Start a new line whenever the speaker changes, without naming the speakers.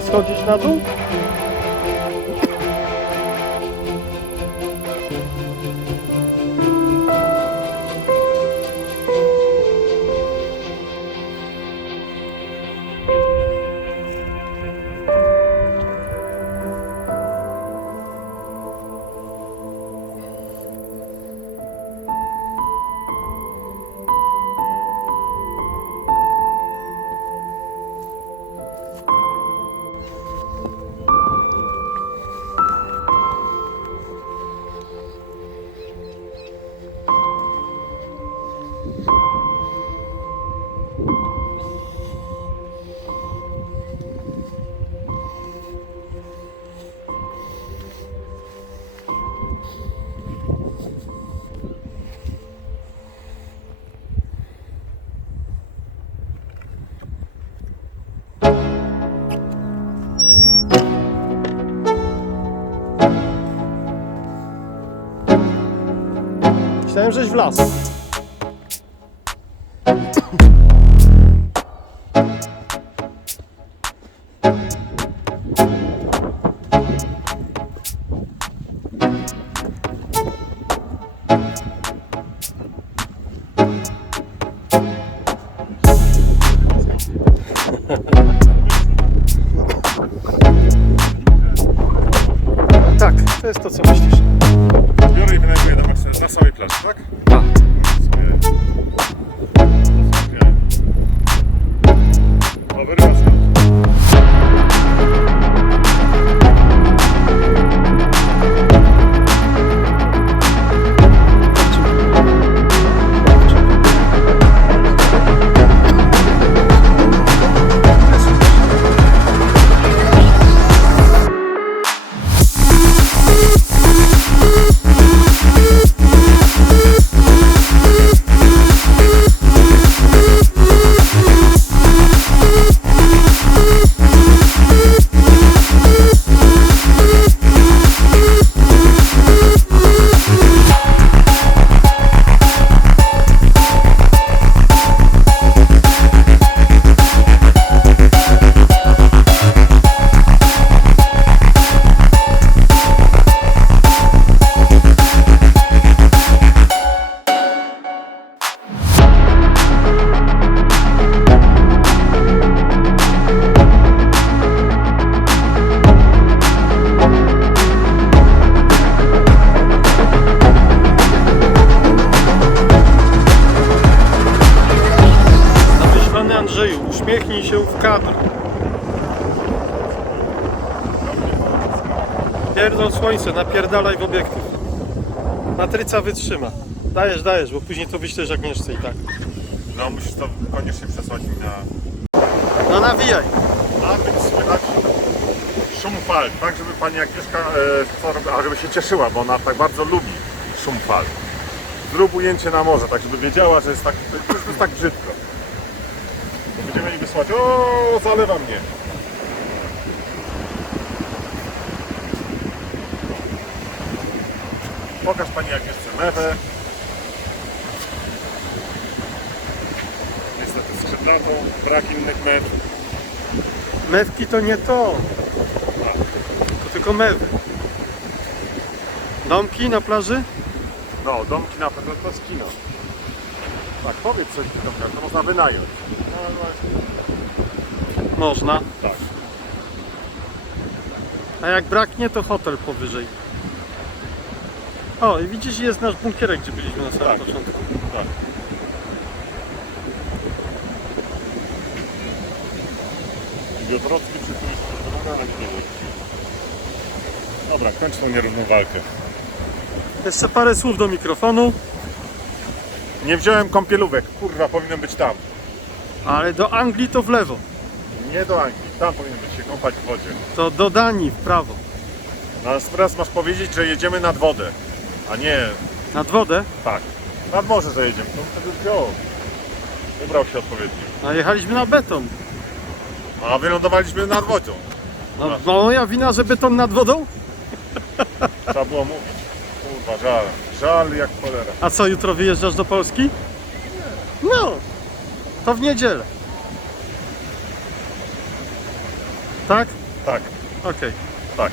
Schodzić na dół? Myślałem, żeś w las. Tak, to jest to, co myślisz. Klatschnack. Kadr. Pierdol słońce, napierdalaj w obiektyw. Matryca wytrzyma. Dajesz, dajesz, bo później to wyślesz Agnieszce i tak.
No musisz to koniecznie przesłać mi na...
No nawijaj.
A być słychać szum fal, tak żeby pani Agnieszka, e, a żeby się cieszyła, bo ona tak bardzo lubi szum fal. Zrób ujęcie na morze, tak żeby wiedziała, że jest tak, to jest tak brzydko. Będziemy mieli wysłać, o zalewa mnie. Pokaż pani Agnieszce mewę. Niestety skrzydlatą, brak innych mew.
Mewki to nie to. To tylko mewy. Domki na plaży?
No, domki na pewno to jest kino. Tak, powiedz coś domkach, to można wynająć.
Można.
Tak.
A jak braknie, to hotel powyżej. O, i widzisz, jest nasz bunkierek, gdzie byliśmy na samym
Tak.
początku.
Tak. Piotrowski przy Dobra, kończ tą nierówną walkę.
Jeszcze parę słów do mikrofonu,
Nie wziąłem kąpielówek, kurwa, powinien być tam.
ale do Anglii to w lewo.
Nie do Anglii, tam powinien być się kąpać w wodzie.
To do Danii w prawo.
No, teraz masz powiedzieć, że jedziemy nad wodę, a nie
Nad wodę.
tak. Nad morze, że jedziemy. To wtedy wziął. Ubrał się odpowiednio.
A jechaliśmy na beton.
A wylądowaliśmy nad wodą.
No, no moja wina, że beton nad wodą?
Trzeba było mówić. Kurwa, żal. Żal jak cholera.
A co, jutro wyjeżdżasz do Polski? No, to w niedzielę. Tak?
Tak,
Okej.
tak.